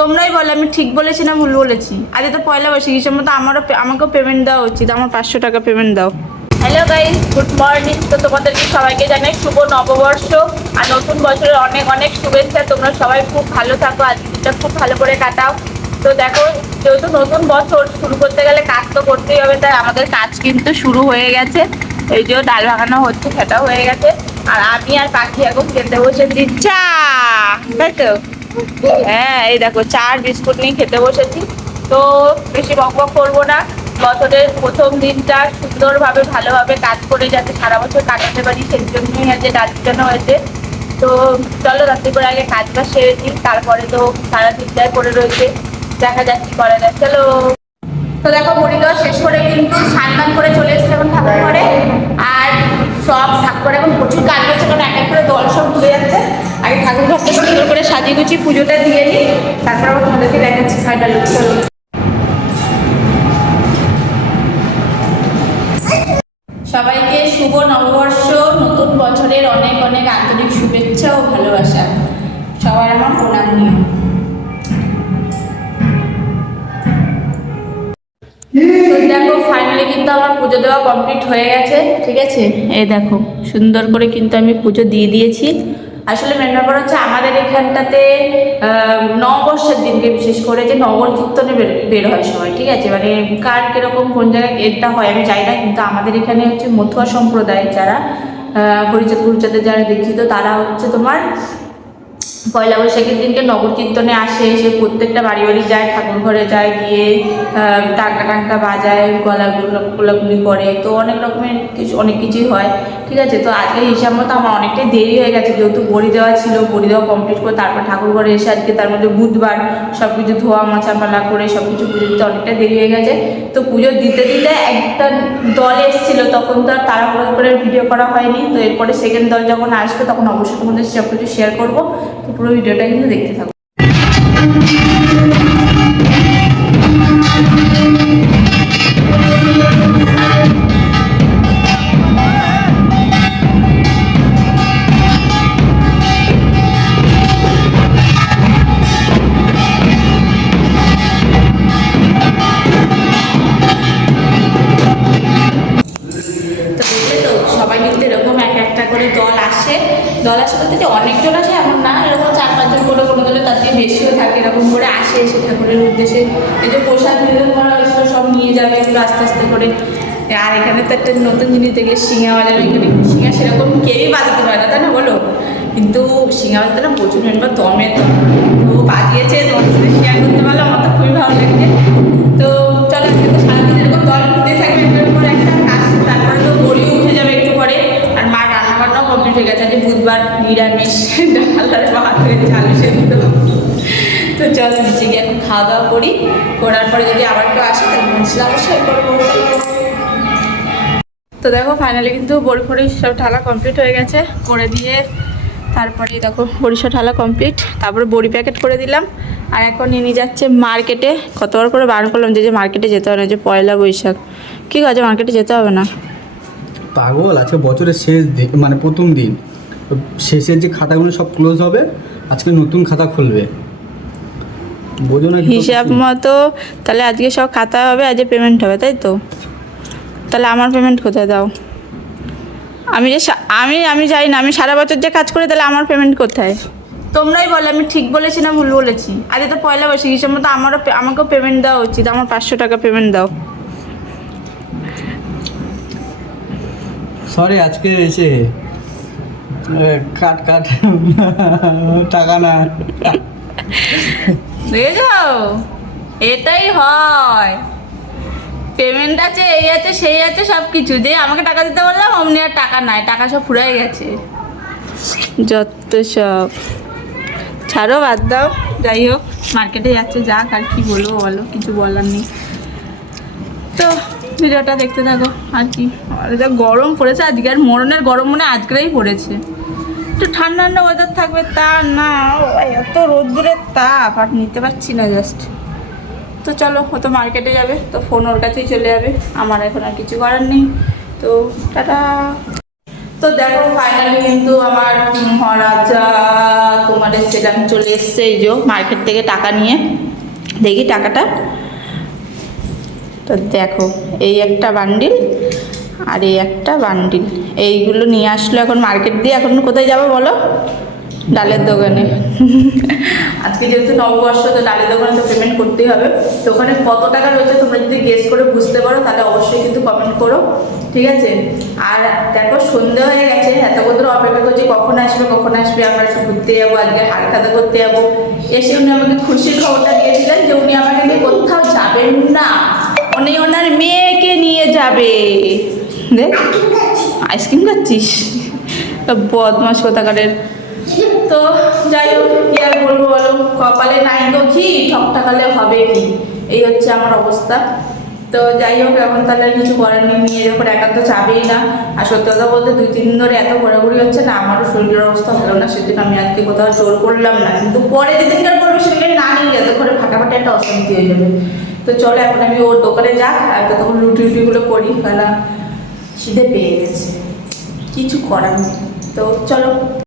তোমরাই বলো আমি ঠিক বলেছি না ভুল বলেছি। আজ তো পয়লা বৈশাখ, হিসেবে মতো আমাকেও পেমেন্ট দেওয়া উচিত। আমার 500 টাকা পেমেন্ট দাও। Hello guys, good morning. তো তোমাদেরকে সবাইকে জানাই শুভ নববর্ষ আর নতুন বছরের অনেক অনেক শুভেচ্ছা। তোমরা সবাই খুব ভালো থাকো, আজকেটা খুব ভালো করে কাটাও। তো দেখো, যেহেতু নতুন বছর শুরু করতে গেলে কাজ তো করতেই হবে, তাই আমাদের কাজ কিন্তু শুরু হয়ে গেছে। এই যে ডাল ভাঙানো হচ্ছে, সেটা হয়ে গেছে। আর আমি আর পাখি এখন খেতে বসেছি চা, তাই তো? হ্যাঁ, এই দেখো চা আর বিস্কুট নিয়ে খেতে বসেছি। তো বেশি বকবক করবো না, বছরের প্রথম দিনটা সুন্দরভাবে ভালোভাবে কাজ করে যাতে সারা বছর কাটাতে পারি, সেই জন্যই আজ ডাল ভিজানো হয়েছে। তো চলো রাত্রি করে আগে কাজটা সেরে দিই, তারপরে তো সারা দিনটায় পড়ে রয়েছে, দেখা যাক কি করা যায়। চলো। তো দেখো মুড়ি দেওয়া শেষ করে কিন্তু স্নান করে চলে এসেছে এখন ঠাকুর ঘরে। আর সব ঠাকুর এখন প্রচুর কাজ করছে, কারণ এক এক করে দল সব ঘুরে যাচ্ছে। আগে ঠাকুর ঘরটা সুন্দর করে সাজিয়ে গুছিয়ে পুজোটা দিয়ে নিই, তারপর আবার তোমাদেরকে দেখাচ্ছি ফাইনাল লুক। চলো। সবাইকে শুভ নববর্ষ, নতুন বছরের অনেক অনেক আন্তরিক শুভেচ্ছা ও ভালোবাসা। সবার আমার প্রণাম নিয়ে। তো দেখো ফাইনালি কিন্তু আমার পুজো দেওয়া কমপ্লিট হয়ে গেছে, ঠিক আছে? এই দেখো সুন্দর করে কিন্তু আমি পুজো দিয়ে দিয়েছি। আসলে মেন ব্যাপার হচ্ছে আমাদের এখানটাতে নববর্ষের দিনকে বিশেষ করে যে নগর কীর্তনে বের হয় সবাই, ঠিক আছে? মানে কার কীরকম কোন জায়গায় এটা হয় আমি জানি না, কিন্তু আমাদের এখানে হচ্ছে মথুয়া সম্প্রদায় যারা হরিচাঁদ গুরুচাঁদের যারা দীক্ষিত, তারা হচ্ছে তোমার পয়লা বৈশাখের দিনকে নগর কীর্তনে আসে, এসে প্রত্যেকটা বাড়ি বাড়ি যায়, ঠাকুর ঘরে যায়, গিয়ে টাঙ্কা টাঙ্কা বাজায়, গোলাগুলি করে। তো অনেক রকমের অনেক কিছুই হয়, ঠিক আছে? তো আজকে হিসাব মতো আমার অনেকটাই দেরি হয়ে গেছে, যেহেতু বড়ি দেওয়া ছিল, বড়ি দেওয়া কমপ্লিট করে তারপর ঠাকুর ঘরে এসে আজকে তার মধ্যে বুধবার সব কিছু ধোয়া মোছাপালা করে সব কিছু পুজো দিতে অনেকটা দেরি হয়ে গেছে। তো পুজো দিতে দিতে একটা দল এসেছিলো, তখন তো আর তাড়াহুড়ো করে ভিডিও করা হয়নি। তো এরপরে সেকেন্ড দল যখন আসবে তখন অবশ্যই তোমাদের সব কিছু শেয়ার করবো। তো পুরো ভিডিওটা কিন্তু দেখতে থাকো। দল আসে বলতে যে অনেকজন আসে এমন না, এরকম 4-5 জন করে, কোনো দলে তার থেকে বেশিও থাকে, এরকম করে আসে, এসে ঠাকুরের উদ্দেশ্যে এই যে প্রসাদ নিবেদন করা হয়েছিল সব নিয়ে যাবে একটু আস্তে আস্তে করে। আর এখানে তো একটা নতুন জিনিস দেখলে সিঙ্গা বাজার, ওইখানে সিঙ্গা সেরকম কেউই বাজাতে পারে না, তাই না বলো? কিন্তু সিঙ্গা বাজাতে না প্রচুর মেম্বার দমের তো বাজিয়েছে, তোমাদের সাথে শেয়ার করতে পারলো, আমার তো খুবই ভালো লাগছে। তো চলো কিন্তু সারাদিন এরকম দল ঘুরতে থাকবে একটার পর একটা কাজ, তারপরে তো গড়িও উঠে যাবে একটু পরে। আর মা রান্নাবান্নাও কমপ্লিট হয়ে গেছে, আজ বুধবার নিরামিষ, ডাল আর ভাত হয়েছে, আলু সেদ্ধ। তো চলো নিচে গিয়ে এখন খাওয়া দাওয়া করি, করার পরে যদি আবার কেউ আসে তাহলে মশলা অবশ্যই করবো। তো দেখো ফাইনালি কিন্তু বড়ি ফড়ি সব ঢালা কমপ্লিট হয়ে গেছে, করে দিয়ে তারপরে দেখো বড়িশা ঢালা কমপ্লিট, তারপরে বড়ি প্যাকেট করে দিলাম। আর এখন নিয়ে যাচ্ছে মার্কেটে। কতবার করে বারণ করলাম যে মার্কেটে যেতে হবে না, যে পয়লা বৈশাখ, কী কাজে মার্কেটে যেতে হবে না? পাগল, আজকে বছরের শেষ দিন, মানে প্রথম দিন, শেষের যে খাতাগুলো সব ক্লোজ হবে, আজকে নতুন খাতা খুলবে, বোঝো না? হিসাব মতো তাহলে আজকে সব খাতা হবে, আজকে পেমেন্ট হবে, তাই তো? তাহলে আমার পেমেন্ট কোথায় দাও? আমি যে আমি যাই না, আমি সারা বছর যে কাজ করি, তাহলে আমার পেমেন্ট কোথায়? তোমরাই বলো আমি ঠিক বলেছি না ভুল বলেছি। আজ তো পয়লা বৈশাখ, হিসেবে মতো আমাকেও পেমেন্ট দেওয়া উচিত। আমার 500 টাকা পেমেন্ট দাও। সরি, আজকে এসে কাট টাকা না। দেখো এটাই হয়, পেমেন্ট আছে, এই আছে সেই আছে সব কিছু, যে আমাকে টাকা দিতে বললাম অমনি আর টাকা নাই, টাকা সব ফুরাই গেছে, যত সব। ছাড়ো, বাদ দাও। যাই হোক, মার্কেটে যাচ্ছে, যাক, আর কি বলবো বলো, কিছু বলার নেই। তো ভিডিওটা দেখতে থাকো। আর কি, আর যা গরম পড়েছে আজকে, আর মরণের গরম মনে আজকেই পড়েছে। একটু ঠান্ডা ঠান্ডা ওয়েদার থাকবে তা না, এত রোদ্দুরের তাপ আর নিতে পারছি না জাস্ট। তো চলো, ও তো মার্কেটে যাবে, তো ফোন ওর কাছেই চলে যাবে, আমার এখন আর কিছু করার নেই। তো টাটা। তো দেখো ফাইনালি কিন্তু আমার মহারাজা তোমার সেটা চলে এসছে, এই যে মার্কেট থেকে টাকা নিয়ে। দেখি টাকাটা, তো দেখো এই একটা বান্ডিল আর এই একটা বান্ডিল, এইগুলো নিয়ে আসলো এখন মার্কেট দিয়ে। এখন কোথায় যাবে বলো? ডালের দোকানে। আজকে যেহেতু নববর্ষ, তো ডালের দোকানে তো পেমেন্ট করতেই হবে। তো ওখানে কত টাকা রয়েছে তোমরা যদি গেস করে বুঝতে পারো তাহলে অবশ্যই কিন্তু কমেন্ট করো, ঠিক আছে? আর দেখো সন্ধে হয়ে গেছে, এতক্ষণ ধরে অপেক্ষা করছি কখন আসবে কখন আসবে, আমরা একটু ঘুরতে যাবো, আজকে হাল খাতা করতে যাবো। এসে উনি আমাকে খুশির খবরটা দিয়েছিলেন যে উনি আমাকে নিয়ে কোথাও যাবেন না, উনি ওনার মেয়েকে নিয়ে যাবে। দেখ আইসক্রিম খাচ্ছিস, বদমাস কোথাকারের। তো যাই হোক, কি আর বলবো বলো, কপালে নাই তো কি, ঠকঠাকালে হবে কি, এই হচ্ছে আমার অবস্থা। তো যাই হোক, এখন তাহলে কিছু করার নেই, নিয়ে যখন একা তো যাবেই না। আর সত্যি কথা বলতে 2-3 দিন ধরে এত ঘোরাঘুরি হচ্ছে না, আমারও শরীরের অবস্থা ভালো না, সেদিন আমি আজকে কোথাও জোর করলাম না, কিন্তু পরে যেদিনকার করবো সেদিন না নিয়ে যেত ঘরে ফাটাফাটি একটা অশান্তি হয়ে যাবে। তো চলো এখন আমি ওর দোকানে যাক, আর তো তখন রুটিগুলো করি, কারণ খিদে পেয়ে গেছে, কিছু করার নেই। তো চলো।